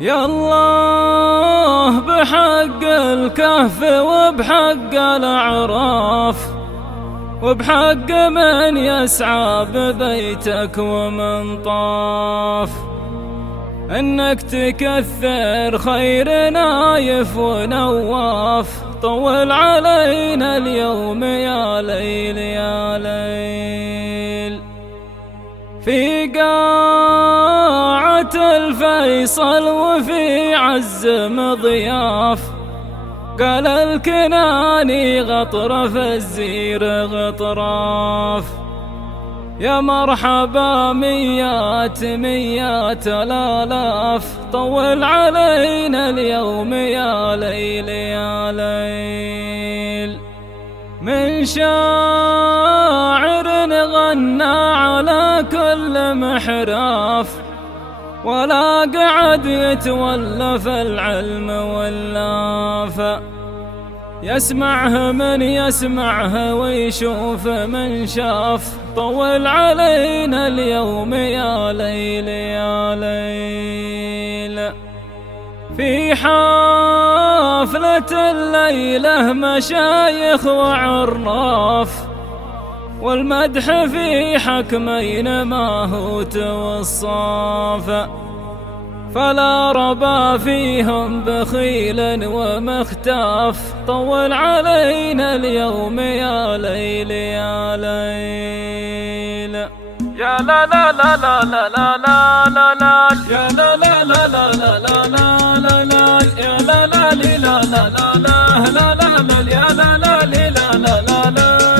يا الله بحق الكهف وبحق الأعراف وبحق من يسعى ببيتك ومن طاف، إنك تكثر خير نايف ونواف، طول علينا اليوم يا ليل يا ليل. في قاعة الفيصل وفي عز مضياف، قال الكناني غطرف الزير غطراف، يا مرحبا ميات ميات الآلاف، طول علينا اليوم يا ليل يا ليل. من شاعر غنى على كل محراف، ولا قعد يتولف العلم واللاف، يسمعه من يسمعه ويشوف من شاف، طول علينا اليوم يا ليل يا ليل. في حافلة الليلة مشايخ وعراف، والمدح في حكمين ماهوت والصاف، فلا ربا فيهم بخيل ومختاف، طول علينا اليوم يا ليل يا ليل. يا لا لا لا لا لا لا لا لا، يا لا لا لا لا لا لا لا لا، يا لا لا لا لا لا لا لا لا، يا لا لا لا لا لا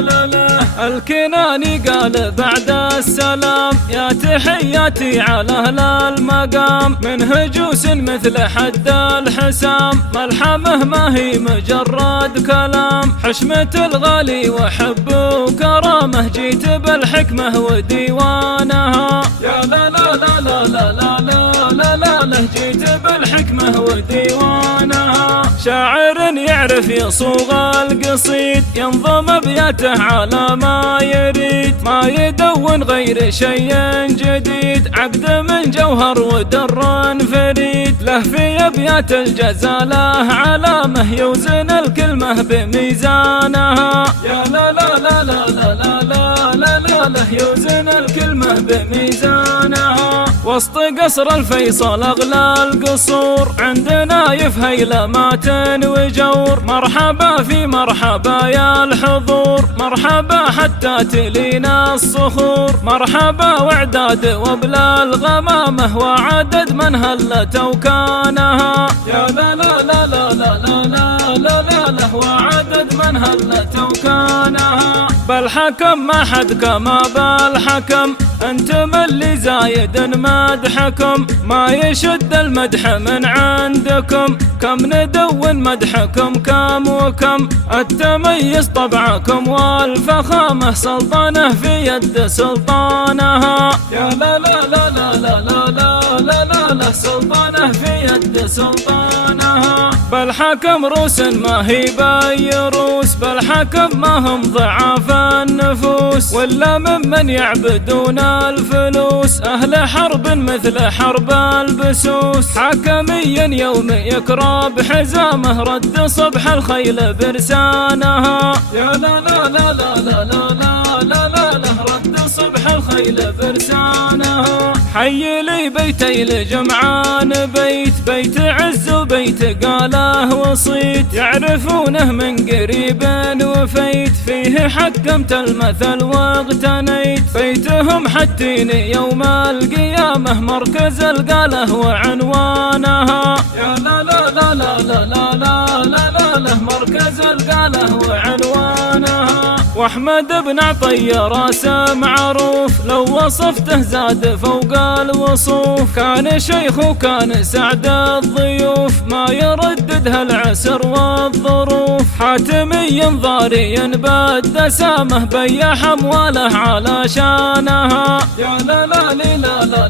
لا لا. الكناني قال بعد السلام، يا تحياتي على أهل المقام، من هجوس مثل حد الحسام، ملحمه ما هي مجرد كلام، حشمة الغالي وحب وكرامه، جيت بالحكمة وديوانها، يا لا لا لا لا لا لا لا لا لا، جيت بالحكمة وديوانها. شاعر يعرف يصوغ القصيد، ينظم ابياته على ما يريد، ما يدون غير شيء جديد، عقد من جوهر ودر فريد، له في ابيات الجزاله علامه، يوزن الكلمه بميزانها، يا لا لا لا لا لا لا لا لا لا، يوزن الكلمه بميزانها. وسط قصر الفيصل اغلى القصور، عندنا يفهيل مات وجور، مرحبا في مرحبا يا الحضور، مرحبا حتى تلينا الصخور، مرحبا وعداد وبلا الغمامه، وعدد من هلت وكانها، يا لا لا لا لا لا لا لا لا لا، وعدد من هلت وكانها. بالحكم ما حد كما بالحكم، انتم اللي زايد مدحكم، ما يشد المدح من عندكم، كم ندون مدحكم كم وكم، التميز طبعكم والفخامة، سلطنة في يد سلطانها، يا لا لا لا لا لا لا لا لا لا، سلطنة في يد سلطانها. بالحكم روس ما هي بيروس، بالحكم ما هم ضعاف النفوس، ولا ممن يعبدون الفلوس، أهل حرب مثل حرب البسوس، حكميا يوم يكرى بحزامه، رد صبح الخيل برسانها، يا لا لا لا لا لا لا لا لا لا، رد صبح الخيل برسانها. حي لي بيتي لجمعان، بيت عز وبيت قاله وصيت، يعرفونه من قريب وفيت، فيه حكمت المثل واغتنيت، بيتهم حتيني يوم القيامة، مركز القاله وعنوانها، يا لا لا لا لا لا لا لا لا لا، مركز القاله وعنوانها. واحمد بن عطية راسه معروف، لو وصفته زاد فوق الوصوف، كان شيخ وكان سعد الضيوف، ما يرددها العسر والظروف، حاتمي ضاري بالدسامة، بيح امواله على شانها، يا لا لا لا لا لا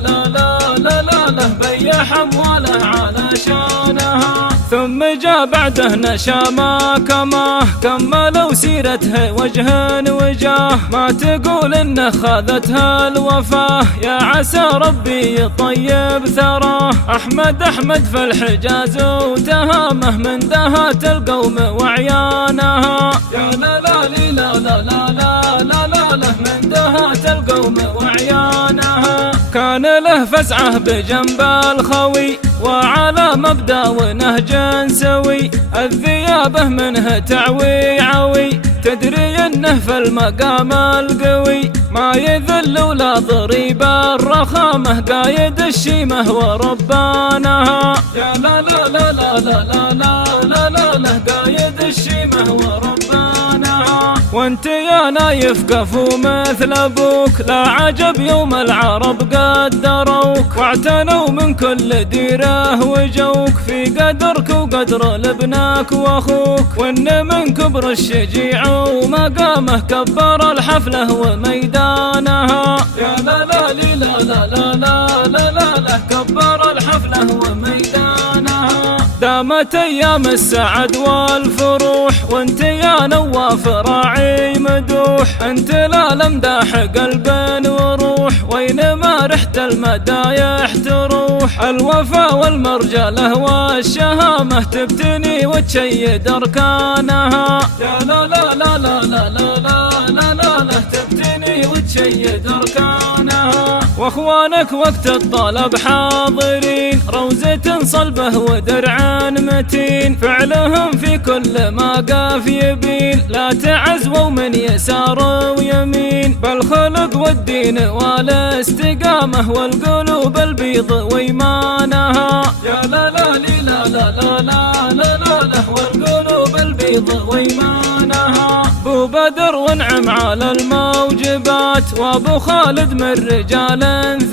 لا لا لا، بيح امواله على شانها. ثم جاء بعده نشامه كماه كملوا سيرته وجه وجاه ما تقول انه خاذتها الوفاه يا عسى ربي يطيب ثراه احمد في الحجاز وتهامه من دهات القوم وعيانها يا لا لا لا لا لا لا لا لا لا من دهات القوم وعيانها كان له فزعه بجنب الخوي وعلى مبدأ ونهج سوي الذيابه منه تعوي عوي تدري انه في المقام القوي ما يذل ولا ضريب الرخامه قايد الشيمه وربانها يا لا لا لا لا لا لا لا لا لا قايد الشيمه وربانها وانت يا نايف كفو مثل ابوك لا عجب يوم العرب قدروك واعتنوا من كل ديره وجوك في قدرك وقدر لابنك واخوك وان من كبر الشجيع ومقامه كبر الحفله وميدانها يا لا لا لا لا لا لا لا لا لا كبر الحفله وميدانها دامت ايام السعد والفروح وانت يا نواف راعي مدوح انت لا لمداح قلب وروح وينما رحت المدايح تروح الوفا والمرجله والشهامه تبتني وتشيد اركانها يا لا لا لا لا لا لا لا لا لا لا تبتني وتشيد اركانها واخوانك وقت الطلب حاضرين روزة صلبه ودرع متين فعلهم في كل موقف يبين لا تعزوا من يسار ويمين بالخلق والدين والاستقامه والقلوب البيض ويمانها يا لا لا لا لا لا لا لا لا والقلوب البيض ويمانها بو بدر ونعم على الموجبات وابو خالد من رجال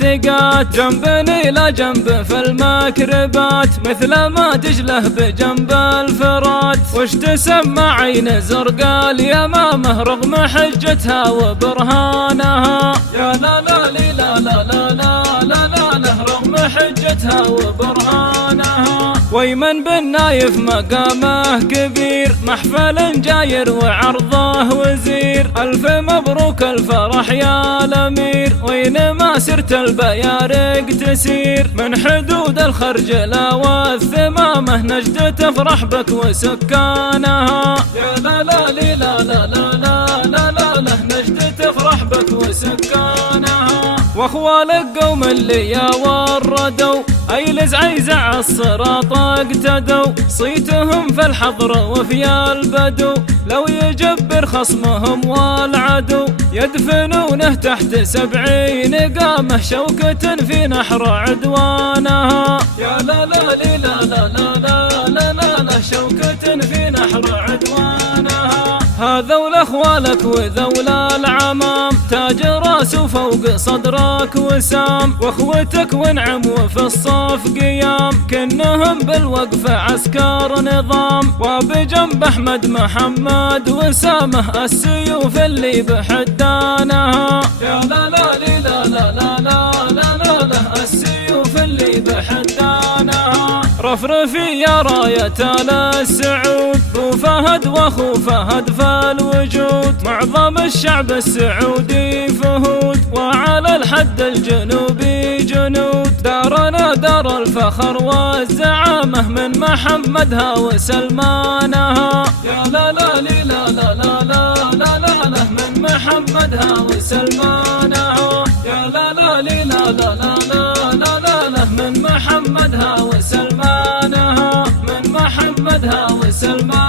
ثقات جنبني لا جنب في المكربات مثل ما دجله بجنب الفرات وش تسمى عين زرقاء اليمامه رغم حجتها وبرهانها يا لا لا لا لا لا لا لا لا رغم حجتها وبرهانها ويمن بالنايف مقامه كبير محفل جاير وعرضه وزير الف مبروك الفرح يا الامير وينما سرت البيارق تسير من حدود الخرجله والثمامه نجد تفرح بك وسكانها يا لا لا لا لا لا لا لا لا لا نجد تفرح بك وسكانها واخوالك قوم اللي يا وردوا اي لزعيزع الصراط اقتدوا صيتهم في الحضر وفي البدو لو يجبر خصمهم والعدو يدفنونه تحت 70 قامه شوكة في نحر عدوانها يا لا لا لا لا لا لا لا لا لا شوكة في نحر عدوانها هذول اخوالك وذول العمام تاج راس وفوق صدرك وسام واخوتك ونعم وفي الصف قيام كنهم بالوقف عسكر نظام وبجنب احمد محمد وسامه السيوف اللي بحدانها يا لا لا لا لا لا لا لا لا لا السيوف اللي بحدانها رفرفي يا راية السعود بو فهد واخو فهد في الوجود معظم الشعب السعودي فهود وعلى الحد الجنوبي جنود دارنا دار الفخر والزعامة من محمدها وسلمانها يا لا لا لا لا لا لا لا لا لا من محمدها وسلمانها يا لا لا لا لا لا لا لا لا لا من محمدها وسلمانها من محمدها وسلمانها